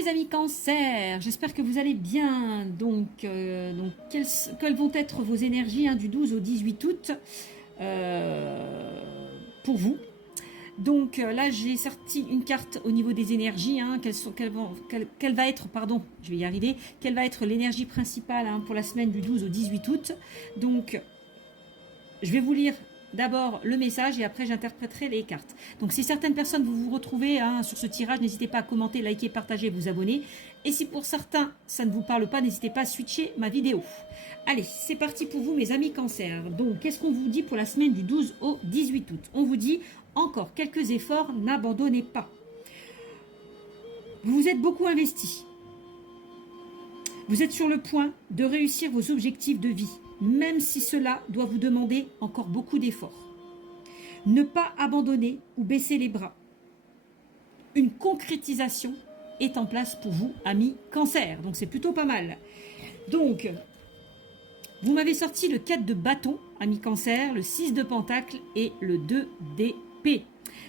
mes amis cancer, j'espère que vous allez bien. Quelles vont être vos énergies du 12 au 18 août pour vous? Donc là j'ai sorti une carte au niveau des énergies, quelle va être, pardon, je vais y arriver, quelle va être l'énergie principale pour la semaine du 12 au 18 août. Donc je vais vous lire d'abord le message et après j'interpréterai les cartes. Donc si certaines personnes vous vous retrouvez sur ce tirage, n'hésitez pas à commenter, liker, partager, vous abonner. Et si pour certains ça ne vous parle pas, n'hésitez pas à switcher ma vidéo. Allez, c'est parti pour vous mes amis cancer. Donc qu'est-ce qu'on vous dit pour la semaine du 12 au 18 août? On vous dit encore quelques efforts, n'abandonnez pas. Vous vous êtes beaucoup investi. Vous êtes sur le point de réussir vos objectifs de vie, même si cela doit vous demander encore beaucoup d'efforts. Ne pas abandonner ou baisser les bras. Une concrétisation est en place pour vous, amis cancer. Donc c'est plutôt pas mal. Donc, vous m'avez sorti le 4 de bâton, amis cancer, le 6 de pentacle et le 2 d'épée.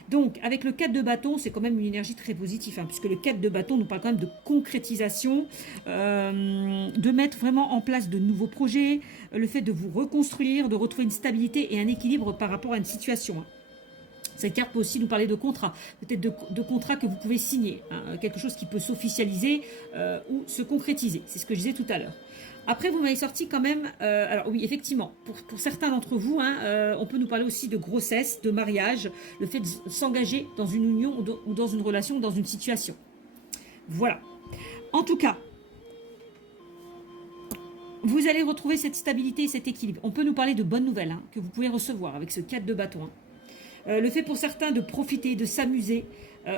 Donc, avec le 4 de bâton, c'est quand même une énergie très positive, puisque le 4 de bâton nous parle quand même de concrétisation, de mettre vraiment en place de nouveaux projets, le fait de vous reconstruire, de retrouver une stabilité et un équilibre par rapport à une situation. Cette carte peut aussi nous parler de contrat, peut-être de contrat que vous pouvez signer, quelque chose qui peut s'officialiser ou se concrétiser. C'est ce que je disais tout à l'heure. Après, vous m'avez sorti quand même, alors oui, effectivement, pour certains d'entre vous, on peut nous parler aussi de grossesse, de mariage, le fait de s'engager dans une union ou dans une relation ou dans une situation. Voilà. En tout cas, vous allez retrouver cette stabilité et cet équilibre. On peut nous parler de bonnes nouvelles que vous pouvez recevoir avec ce 4 de bâton. Le fait pour certains de profiter, de s'amuser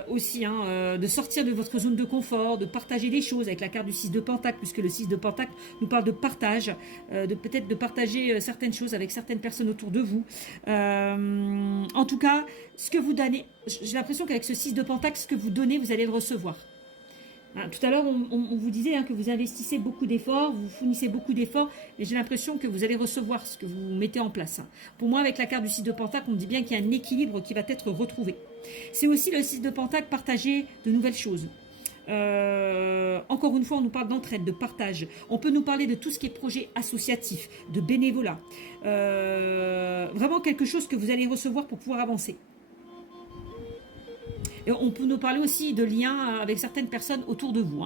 aussi, de sortir de votre zone de confort, de partager des choses avec la carte du 6 de pentacle, puisque le 6 de pentacle nous parle de partage, peut-être de partager certaines choses avec certaines personnes autour de vous. En tout cas, ce que vous donnez, j'ai l'impression qu'avec ce 6 de pentacle, ce que vous donnez, vous allez le recevoir. Tout à l'heure, on vous disait que vous investissez beaucoup d'efforts, vous fournissez beaucoup d'efforts, mais j'ai l'impression que vous allez recevoir ce que vous mettez en place. Pour moi, avec la carte du 6 de pentacle, on me dit bien qu'il y a un équilibre qui va être retrouvé. C'est aussi le 6 de pentacle, partager de nouvelles choses. Encore une fois, on nous parle d'entraide, de partage. On peut nous parler de tout ce qui est projet associatif, de bénévolat. Vraiment quelque chose que vous allez recevoir pour pouvoir avancer. Et on peut nous parler aussi de liens avec certaines personnes autour de vous.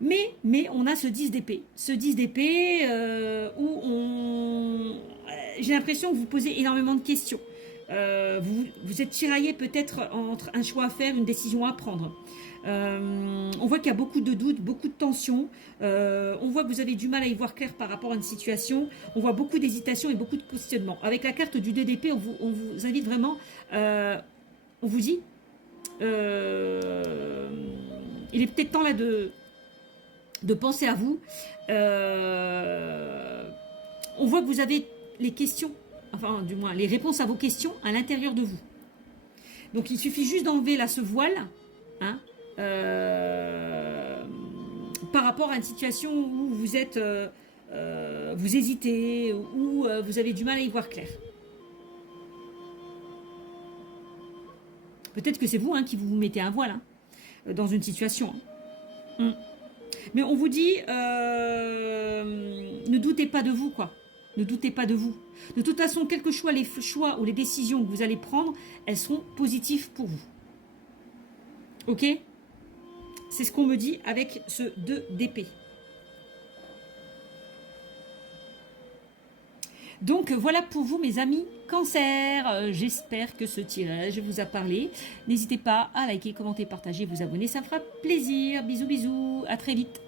Mais on a ce 10 d'épée. Ce 10 d'épée où j'ai l'impression que vous posez énormément de questions. Vous êtes tiraillé peut-être entre un choix à faire, une décision à prendre. On voit qu'il y a beaucoup de doutes, beaucoup de tensions. On voit que vous avez du mal à y voir clair par rapport à une situation. On voit beaucoup d'hésitation et beaucoup de questionnement. Avec la carte du 2 d'épée, on vous invite vraiment, on vous dit, il est peut-être temps là de penser à vous. On voit que vous avez les questions, enfin du moins les réponses à vos questions à l'intérieur de vous. Donc il suffit juste d'enlever là ce voile par rapport à une situation où vous êtes vous hésitez, ou vous avez du mal à y voir clair. Peut-être que c'est vous qui vous mettez un voile dans une situation. Mais on vous dit, ne doutez pas de vous, quoi. Ne doutez pas de vous. De toute façon, quels que soient les choix ou les décisions que vous allez prendre, elles seront positives pour vous. Ok? C'est ce qu'on me dit avec ce 2 d'épée. Donc voilà pour vous mes amis cancer, j'espère que ce tirage vous a parlé. N'hésitez pas à liker, commenter, partager, vous abonner, ça me fera plaisir. Bisous bisous, à très vite.